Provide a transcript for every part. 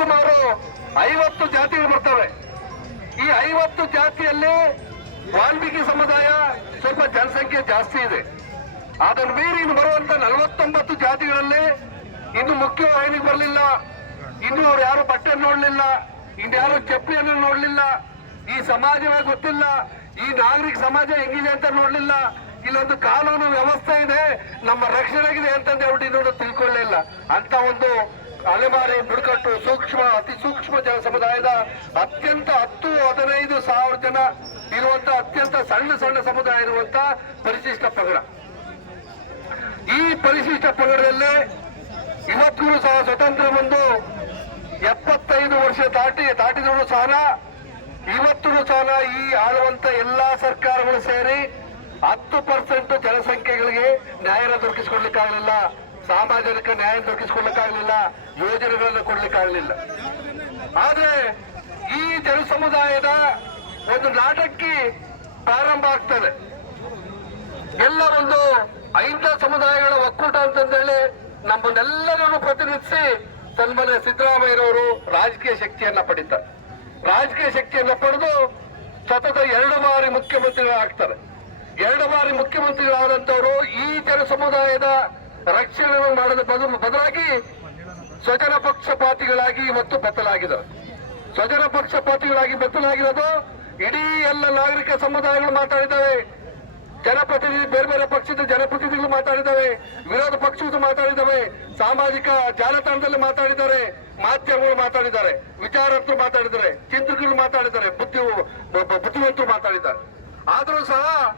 ಸರಿಸುಮಾರು ಐವತ್ತು ಜಾತಿಗಳು ಬರ್ತವೆ. ಈ ಐವತ್ತು ಜಾತಿಯಲ್ಲಿ ವಾಲ್ಮೀಕಿ ಸಮುದಾಯ ಸ್ವಲ್ಪ ಜನಸಂಖ್ಯೆ ಜಾಸ್ತಿ ಇದೆ. ಅದನ್ನು ಮೀರಿ ಇನ್ನು ಬರುವಂತ ನಲವತ್ತೊಂಬತ್ತು ಜಾತಿಗಳಲ್ಲಿ ಇನ್ನು ಮುಖ್ಯವಾಹಿನಿಗೆ ಬರಲಿಲ್ಲ. ಇನ್ನು ಅವ್ರು ಯಾರು ಬಟ್ಟೆ ನೋಡ್ಲಿಲ್ಲ ಯಾರು ಚಪ್ಪಿಯನ್ನು ನೋಡ್ಲಿಲ್ಲ, ಈ ಸಮಾಜವೇ ಗೊತ್ತಿಲ್ಲ, ಈ ನಾಗರಿಕ ಸಮಾಜ ಹೆಂಗಿದೆ ಅಂತ ನೋಡ್ಲಿಲ್ಲ. ಇಲ್ಲೊಂದು ಕಾನೂನು ವ್ಯವಸ್ಥೆ ಇದೆ, ನಮ್ಮ ರಕ್ಷಣೆಗಿದೆ ಅಂತಂದು ಹೇಳ್ಬಿಟ್ಟು ಇನ್ನೊಂದು ತಿಳ್ಕೊಳ್ಳಿಲ್ಲ ಅಂತ ಒಂದು ಅಲೆಮಾರಿ ಬುಡಕಟ್ಟು ಸೂಕ್ಷ್ಮ, ಅತಿ ಸೂಕ್ಷ್ಮ ಜನ ಸಮುದಾಯದ ಅತ್ಯಂತ ಹತ್ತು, ಹದಿನೈದು ಸಾವಿರ ಜನ ಇರುವಂತ ಅತ್ಯಂತ ಸಣ್ಣ ಸಣ್ಣ ಸಮುದಾಯ ಇರುವಂತ ಪರಿಶಿಷ್ಟ ಪಂಗಡ. ಈ ಪರಿಶಿಷ್ಟ ಪಂಗಡದಲ್ಲಿ ಇವತ್ತಿಗೂ ಸಹ ಸ್ವತಂತ್ರ ಬಂದು ಎಪ್ಪತ್ತೈದು ವರ್ಷ ದಾಟಿ, ದಾಟಿದ್ರು ಸಹ ಇವತ್ತೂ ಸಹ ಈ ಆಳುವಂತ ಎಲ್ಲಾ ಸರ್ಕಾರಗಳು ಸೇರಿ ಹತ್ತು ಪರ್ಸೆಂಟ್ ಜನಸಂಖ್ಯೆಗಳಿಗೆ ನ್ಯಾಯ ದೊರಕಿಸಿಕೊಡ್ಲಿಕ್ಕಾಗಲಿಲ್ಲ. ಸಾಮಾಜಿಕ ನ್ಯಾಯ ದೊರಕಿಸಿಕೊಡ್ಲಿಕ್ಕಾಗಲಿಲ್ಲ ಯೋಜನೆಗಳನ್ನು ಕೊಡ್ಲಿಕ್ಕಾಗಲಿಲ್ಲ. ಆದ್ರೆ ಈ ಜನ ಸಮುದಾಯದ ಒಂದು ನಾಟಕಿ ಪ್ರಾರಂಭ ಆಗ್ತದೆ. ಎಲ್ಲ ಒಂದು ಐಂದ ಸಮುದಾಯಗಳ ಒಕ್ಕೂಟ ಅಂತಂದೇಳಿ ನಮ್ಮನ್ನೆಲ್ಲರನ್ನು ಪ್ರತಿನಿಧಿಸಿ ತನ್ಮನೆ ಸಿದ್ದರಾಮಯ್ಯನವರು ರಾಜಕೀಯ ಶಕ್ತಿಯನ್ನ ಪಡಿತಾರೆ. ರಾಜಕೀಯ ಶಕ್ತಿಯನ್ನ ಪಡೆದು ಸತತ ಎರಡು ಬಾರಿ ಮುಖ್ಯಮಂತ್ರಿಗಳಾಗ್ತಾರೆ. ಎರಡು ಬಾರಿ ಮುಖ್ಯಮಂತ್ರಿಗಳಾದಂತವರು ಈ ಜನ ಸಮುದಾಯದ ರಕ್ಷಣೆ ಮಾಡದ ಬದಲು ಬದಲಾಗಿ ಸ್ವಜನ ಪಕ್ಷಪಾತಿಗಳಾಗಿ ಮತ್ತು ಬೆತ್ತಲಾಗಿದೆ. ಸ್ವಜನ ಪಕ್ಷಪಾತಿಗಳಾಗಿ ಬೆತ್ತಲಾಗಿರೋದು ಇಡೀ ಎಲ್ಲ ನಾಗರಿಕ ಸಮುದಾಯಗಳು ಮಾತಾಡಿದ್ದಾವೆ. ಜನಪ್ರತಿನಿಧಿ, ಬೇರೆ ಬೇರೆ ಪಕ್ಷದ ಜನಪ್ರತಿನಿಧಿಗಳು ಮಾತಾಡಿದ್ದಾವೆ. ವಿರೋಧ ಪಕ್ಷದ ಮಾತಾಡಿದ್ದಾವೆ. ಸಾಮಾಜಿಕ ಜಾಲತಾಣದಲ್ಲಿ ಮಾತಾಡಿದ್ದಾರೆ. ಮಾಧ್ಯಮಗಳು ಮಾತಾಡಿದ್ದಾರೆ. ವಿಚಾರವಂತರು ಮಾತಾಡಿದ್ದಾರೆ. ಚಿಂತಕರು ಮಾತಾಡಿದ್ದಾರೆ. ಬುದ್ಧಿ ಬುದ್ಧಿವಂತರು ಮಾತಾಡಿದ್ದಾರೆ. ಆದರೂ ಸಹ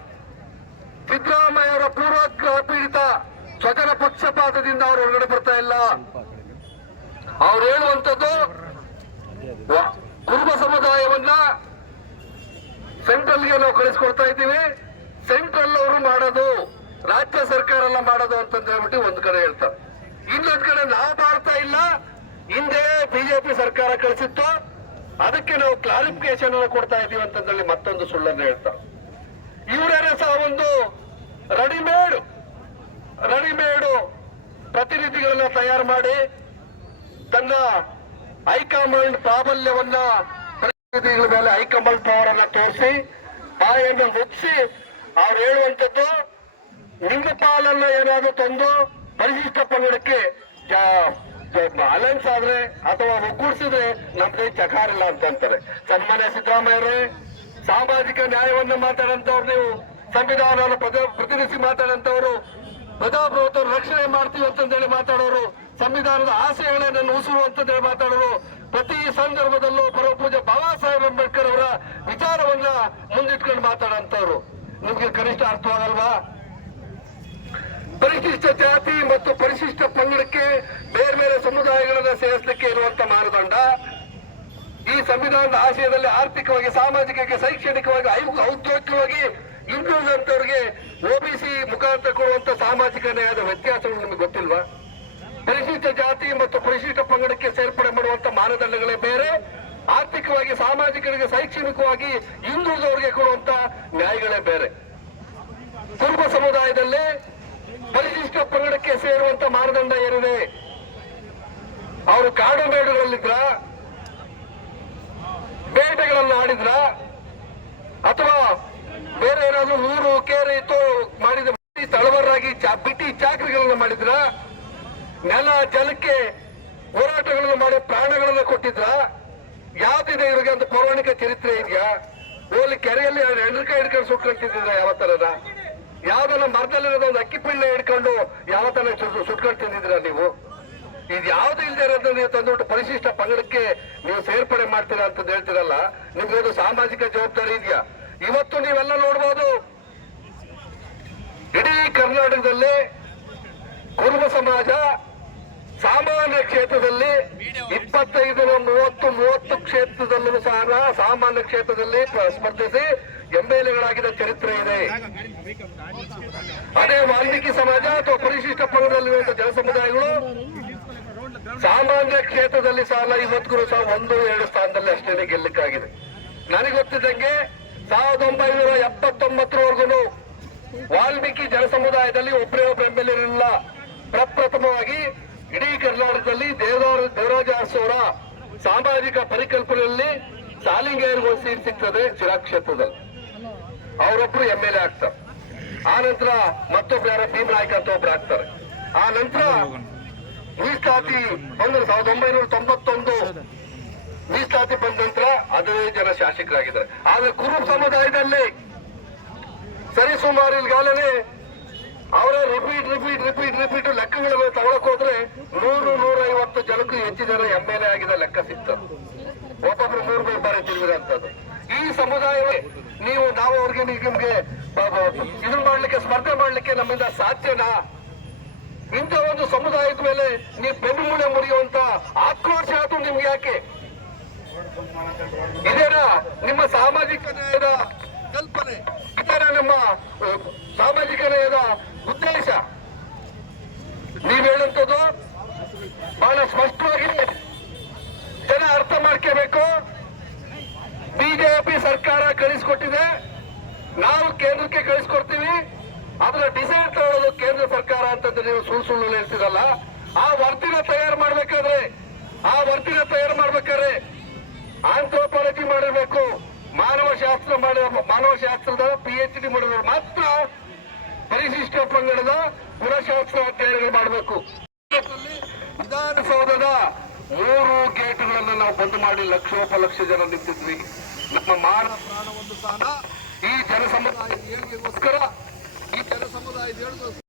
ಸಿದ್ದರಾಮಯ್ಯ ಅವರ ಪೂರ್ವಗ್ರಹ ಪೀಡಿತ ಸ್ವಜನ ಪಕ್ಷಪಾತದಿಂದ ಅವರು ಹೊರಗಡೆ ಬರ್ತಾ ಇಲ್ಲ. ಅವ್ರು ಹೇಳುವಂಥದ್ದು ಕುರುಬ ಸಮುದಾಯವನ್ನ ಸೆಂಟ್ರಲ್ಗೆ ನಾವು ಕಳಿಸ್ಕೊಡ್ತಾ ಇದ್ದೀವಿ. ಸೆಂಟ್ರಲ್ ಅವರು ಮಾಡೋದು, ರಾಜ್ಯ ಸರ್ಕಾರ ಎಲ್ಲ ಮಾಡೋದು ಅಂತಂತ ಹೇಳ್ಬಿಟ್ಟು ಒಂದ್ ಕಡೆ ಹೇಳ್ತಾರೆ. ಇನ್ನೊಂದ್ ಕಡೆ ನಾವು ಮಾಡ್ತಾ ಇಲ್ಲ. ಹಿಂದೆ ಬಿಜೆಪಿ ಸರ್ಕಾರ ಕಳಿಸಿತ್ತು. ಅದಕ್ಕೆ ನಾವು ಕ್ಲಾರಿಫಿಕೇಶನ್ ಕೊಡ್ತಾ ಇದೀವಿ ಅಂತಂದೇಳಿ ಮತ್ತೊಂದು ಸುಳ್ಳನ್ನು ಹೇಳ್ತಾರೆ. ಇವರೇ ಸಹ ಒಂದು ರೆಡಿಮೇಡ್ ರೆಡಿಮೇಡು ಪ್ರತಿನಿಧಿಗಳನ್ನ ತಯಾರು ಮಾಡಿ ತನ್ನ ಹೈಕಮಾಂಡ್ ಪ್ರಾಬಲ್ಯವನ್ನ ಪ್ರತಿನಿಧಿಗಳ ಮೇಲೆ ಹೈಕಮಾಂಡ್ ಪವರ್ ಅನ್ನ ತೋರಿಸಿ ಬಾಯನ್ನು ಮುಚ್ಚಿ ಅವ್ರು ಹೇಳುವಂಥದ್ದು, ನಿಮ್ಮ ಪಾಲನ್ನ ಏನಾದರೂ ತಂದು ಪರಿಶಿಷ್ಟ ಪಂಗಡಕ್ಕೆ ಅಲೈನ್ಸ್ ಆದ್ರೆ ಅಥವಾ ಒಗ್ಗೂಡಿಸಿದ್ರೆ ನಮ್ಗೆ ಚಕಾರಿಲ್ಲ ಅಂತ ಅಂತಾರೆ. ಸನ್ಮಾನ್ಯ ಸಿದ್ದರಾಮಯ್ಯರೇ ಸಾಮಾಜಿಕ ನ್ಯಾಯವನ್ನು ಮಾತಾಡಂತವ್ರು ನೀವು, ಸಂವಿಧಾನವನ್ನು ಪ್ರತಿ- ಪ್ರತಿನಿಧಿಸಿ ಮಾತಾಡಂತವರು ಪ್ರಜಾಪ್ರಭುತ್ವ ರಕ್ಷಣೆ ಮಾಡ್ತೀವಿ ಅಂತಂದೇಳಿ ಮಾತಾಡೋರು, ಸಂವಿಧಾನದ ಆಶಯಗಳನ್ನು ಅಂತಂದೇಳಿ ಮಾತಾಡೋರು, ಪ್ರತಿ ಸಂದರ್ಭದಲ್ಲೂ ಪರಮಪೂಜೆ ಬಾಬಾ ಸಾಹೇಬ್ ಅಂಬೇಡ್ಕರ್ ಅವರ ವಿಚಾರವನ್ನ ಮುಂದಿಟ್ಕೊಂಡು ಮಾತಾಡಂತವ್ರು ನಿಮ್ಗೆ ಕನಿಷ್ಠ ಅರ್ಥವಾಗಲ್ವಾ? ಪರಿಶಿಷ್ಟ ಜಾತಿ ಮತ್ತು ಪರಿಶಿಷ್ಟ ಪಂಗಡಕ್ಕೆ ಬೇರೆ ಬೇರೆ ಸಮುದಾಯಗಳನ್ನ ಸೇರಿಸಲಿಕ್ಕೆ ಇರುವಂತ ಮಾನದಂಡ. ಈ ಸಂವಿಧಾನದ ಆಶಯದಲ್ಲಿ ಆರ್ಥಿಕವಾಗಿ, ಸಾಮಾಜಿಕವಾಗಿ, ಶೈಕ್ಷಣಿಕವಾಗಿ ಔದ್ಯೋಗಿಕವಾಗಿ ಇನ್ಕ್ಲೂಸ್ ಬಿ ಸಿ ಮುಖಾಂತರ ಕೊಡುವಂತ ಸಾಮಾಜಿಕ ನ್ಯಾಯದ ವ್ಯತ್ಯಾಸಗಳು ನಿಮಗೆ ಗೊತ್ತಿಲ್ವಾ? ಪರಿಶಿಷ್ಟ ಜಾತಿ ಮತ್ತು ಪರಿಶಿಷ್ಟ ಪಂಗಡಕ್ಕೆ ಸೇರ್ಪಡೆ ಮಾಡುವಂತ ಮಾನದಂಡಗಳೇ ಬೇರೆ. ಆರ್ಥಿಕವಾಗಿ, ಸಾಮಾಜಿಕರಿಗೆ, ಶೈಕ್ಷಣಿಕವಾಗಿ ಹಿಂದುಳಿದವರಿಗೆ ಕೊಡುವಂತ ನ್ಯಾಯಗಳೇ ಬೇರೆ. ಕುರುಬ ಸಮುದಾಯದಲ್ಲಿ ಪರಿಶಿಷ್ಟ ಪಂಗಡಕ್ಕೆ ಸೇರುವಂತ ಮಾನದಂಡ ಏನಿದೆ? ಅವರು ಕಾಡು ಮೇಡುಗಳಲ್ಲಿದ್ರ? ಬೇಟೆಗಳನ್ನು ಆಡಿದ್ರ? ಬೇರೆ ಏನಾದ್ರು ಊರು, ಕೇರಿ ತೋ ಮಾಡಿದ ತಳವರಾಗಿ ಬಿಟ್ಟಿ ಚಾಕರಿಗಳನ್ನ ಮಾಡಿದ್ರ? ನೆಲ, ಜಲಕ್ಕೆ ಹೋರಾಟಗಳನ್ನು ಮಾಡಿ ಪ್ರಾಣಗಳನ್ನು ಕೊಟ್ಟಿದ್ರ? ಯಾವ್ದಿದೆ ಇವ್ರಿಗೆ ಅಂತ ಪೌರಾಣಿಕ ಚರಿತ್ರೆ ಇದೆಯಾ? ಹೋಲಿ ಕೆರೆಯಲ್ಲಿ ಎಂಡ್ರಕಾಯಿ ಹಿಡ್ಕೊಂಡು ಸುಟ್ಕೊಂತಿದ್ರ ತರದ ಯಾವ್ದನ್ನ ಮರದಲ್ಲಿರೋದ ಒಂದು ಅಕ್ಕಿ ಪಿಳ್ಳೆ ಹಿಡ್ಕೊಂಡು ಯಾವ ಸುಟ್ಕೊಂಡು ತಿಂದಿದ್ರ ನೀವು? ಇದು ಯಾವ್ದು ಇಲ್ದೇ ಇರೋದನ್ನ ನೀವು ತಂದ್ಬಿಟ್ಟು ಪರಿಶಿಷ್ಟ ಪಂಗಡಕ್ಕೆ ನೀವು ಸೇರ್ಪಡೆ ಮಾಡ್ತೀರಾ ಅಂತ ಹೇಳ್ತೀರಲ್ಲ? ನಿಮ್ಗೆ ಅದು ಸಾಮಾಜಿಕ ಜವಾಬ್ದಾರಿ ಇದೆಯಾ? ಇವತ್ತು ನೀವೆಲ್ಲ ನೋಡ್ಬೋದು. ಇಡೀ ಕರ್ನಾಟಕದಲ್ಲಿ ಕುರುಬ ಸಮಾಜ ಸಾಮಾನ್ಯ ಕ್ಷೇತ್ರದಲ್ಲಿ ಇಪ್ಪತ್ತೈದು ಮೂವತ್ತು ಮೂವತ್ತು ಕ್ಷೇತ್ರದಲ್ಲೂ ಸಹ ಸಾಮಾನ್ಯ ಕ್ಷೇತ್ರದಲ್ಲಿ ಪ್ರ- ಸ್ಪರ್ಧಿಸಿ ಎಂಎಲ್ಎಗಳಾಗಿದ್ದ ಚರಿತ್ರೆ ಇದೆ. ಅದೇ ವಾಲ್ಮೀಕಿ ಸಮಾಜ ಅಥವಾ ಪರಿಶಿಷ್ಟ ಪಂಗದಲ್ಲಿರುವಂತಹ ಜನಸಮುದಾಯಗಳು ಸಾಮಾನ್ಯ ಕ್ಷೇತ್ರದಲ್ಲಿ ಸಾಲ ಇವತ್ತಿಗೂ ಸಹ ಒಂದು, ಎರಡು ಸ್ಥಾನದಲ್ಲಿ ಅಷ್ಟೇ ಗೆಲ್ಲಕ್ಕಾಗಿದೆ. ನನಗೆ ಗೊತ್ತಿದ್ದಂಗೆ ಸಾವಿರದ ಒಂಬೈನೂರ ಎಪ್ಪತ್ತೊಂಬತ್ತರವರೆಗೂ ವಾಲ್ಮೀಕಿ ಜನಸಮುದಾಯದಲ್ಲಿ ಒಬ್ಬರೇ ಒಬ್ಬ ಎಂ ಎಲ್ ಇರಲಿಲ್ಲ ಪ್ರಪ್ರಥಮವಾಗಿ ಇಡೀ ಕರ್ನಾಟಕದಲ್ಲಿ ದೇವರ ದೇವರಾಜ ಅರಸೋರ ಸಾಮಾಜಿಕ ಪರಿಕಲ್ಪನೆಯಲ್ಲಿ ಸಾಲಿಂಗೇರು ಸೀಟ್ ಸಿಗ್ತದೆ ಶಿರಾ ಕ್ಷೇತ್ರದಲ್ಲಿ. ಅವರೊಬ್ರು ಎಂ ಎಲ್ ಎ ಆಗ್ತಾರೆ. ಆ ನಂತರ ಯಾರ ಭೀಮ್ರಾಯ್ಕ ಭೀಮನಾಯ್ಕ ಅಂತ ಒಬ್ರು ಆಗ್ತಾರೆ. ಆ ನಂತರ ಮೀಸಲಾತಿ ಒಂದು ಸಾವಿರದ ಒಂಬೈನೂರ ತೊಂಬತ್ತೊಂದು ಮೀಸಲಾತಿ ಬಂದ ನಂತರ ಹದಿನೈದು ಜನ ಶಾಸಕರಾಗಿದ್ದಾರೆ. ಆದ್ರೆ ಕುರುಬ ಸಮುದಾಯದಲ್ಲಿ ಸರಿಸುಮಾರು ಈಗಾಗಲೇ ಅವರ ರಿಪೀಟ್ ರಿಪೀಟ್ ರಿಪೀಟ್ ರಿಪೀಟ್ ಲೆಕ್ಕಗಳನ್ನು ತಗೊಳಕ್ ಹೋದ್ರೆ ನೂರು ನೂರ ಐವತ್ತು ಜನಕ್ಕೂ ಹೆಚ್ಚು ಜನ ಎಂ ಎಲ್ ಎ ಆಗಿದ ಲೆಕ್ಕ ಸಿಗ್ತದೆ ಒಬ್ಬೊಬ್ರು ಮೂರು ಮೂರು ಬಾರಿ ತಿಳಿದಿರಂತದ್ದು ಈ ಸಮುದಾಯವೇ ನೀವು, ನಾವು ಅವ್ರಿಗೆ ನಿಮ್ಗೆ ಇದು ಮಾಡ್ಲಿಕ್ಕೆ, ಸ್ಪರ್ಧೆ ಮಾಡ್ಲಿಕ್ಕೆ ನಮ್ಮಿಂದ ಸಾಧ್ಯನಾ? ಇಂಥ ಒಂದು ಸಮುದಾಯದ ಮೇಲೆ ನೀವು ಬೆನ್ನುಮೂಳೆ ಮುರಿಯುವಂತ ಆಕ್ರೋಶ ಅದು ನಿಮ್ಗೆ ಯಾಕೆ? ಇದೇನಾ ನಿಮ್ಮ ಸಾಮಾಜಿಕ ನ್ಯಾಯದ ಕಲ್ಪನೆ. ಇದರ ನಿಮ್ಮ ಸಾಮಾಜಿಕ ನ್ಯಾಯದ ಉದ್ದೇಶ. ನೀವ್ ಹೇಳುವಂಥದ್ದು ಬಹಳ ಸ್ಪಷ್ಟವಾಗಿ ಜನ ಅರ್ಥ ಮಾಡ್ಕೋಬೇಕು. ಬಿಜೆಪಿ ಸರ್ಕಾರ ಕಳಿಸ್ಕೊಟ್ಟಿದೆ. ನಾವು ಕೇಂದ್ರಕ್ಕೆ ಕಳಿಸ್ಕೊಡ್ತೀವಿ. ಅದರ ಡಿಸೈನ್ ತಗೊಳ್ಳೋದು ಕೇಂದ್ರ ಸರ್ಕಾರ ಅಂತ ನೀವು ಸುಳ್ಳು ಸುಳ್ಳು ಹೇಳ್ತಿರಲ್ಲ. ಆ ವರ್ತಿನ ತಯಾರು ಮಾಡ್ಬೇಕಾದ್ರೆ, ಆ ವರ್ತಿನ ತಯಾರು ಮಾಡ್ಬೇಕಾದ್ರೆ ಆಂಥ್ರೋಪಾಲಜಿ ಮಾಡಿರ್ಬೇಕು ಮಾನವ ಶಾಸ್ತ್ರ ಮಾಡಿದ ಮಾನವ ಶಾಸ್ತ್ರದ ಪಿ ಎಚ್ ಡಿ ಮಾಡಿದವರು ಮಾತ್ರ ಪರಿಶಿಷ್ಟ ಪಂಗಡದ ಪುರಶಾಸ್ತ್ರ ಅಧ್ಯಯನಗಳು ಮಾಡಬೇಕು. ವಿಧಾನಸೌಧದ ಮೂರು ಗೇಟ್ಗಳನ್ನು ನಾವು ಬಂದ್ ಮಾಡಿ ಲಕ್ಷೋಪಲಕ್ಷ ಜನ ನಿಂತಿದ್ವಿ. ನಮ್ಮ ಮಾನ ಒಂದು ಸ್ಥಾನ ಈ ಜನಸಮುದಾಯದ ಏಳಿಗೆಗೋಸ್ಕರ ಈ ಜನಸಮುದಾಯದ ಏಳಿಗೆ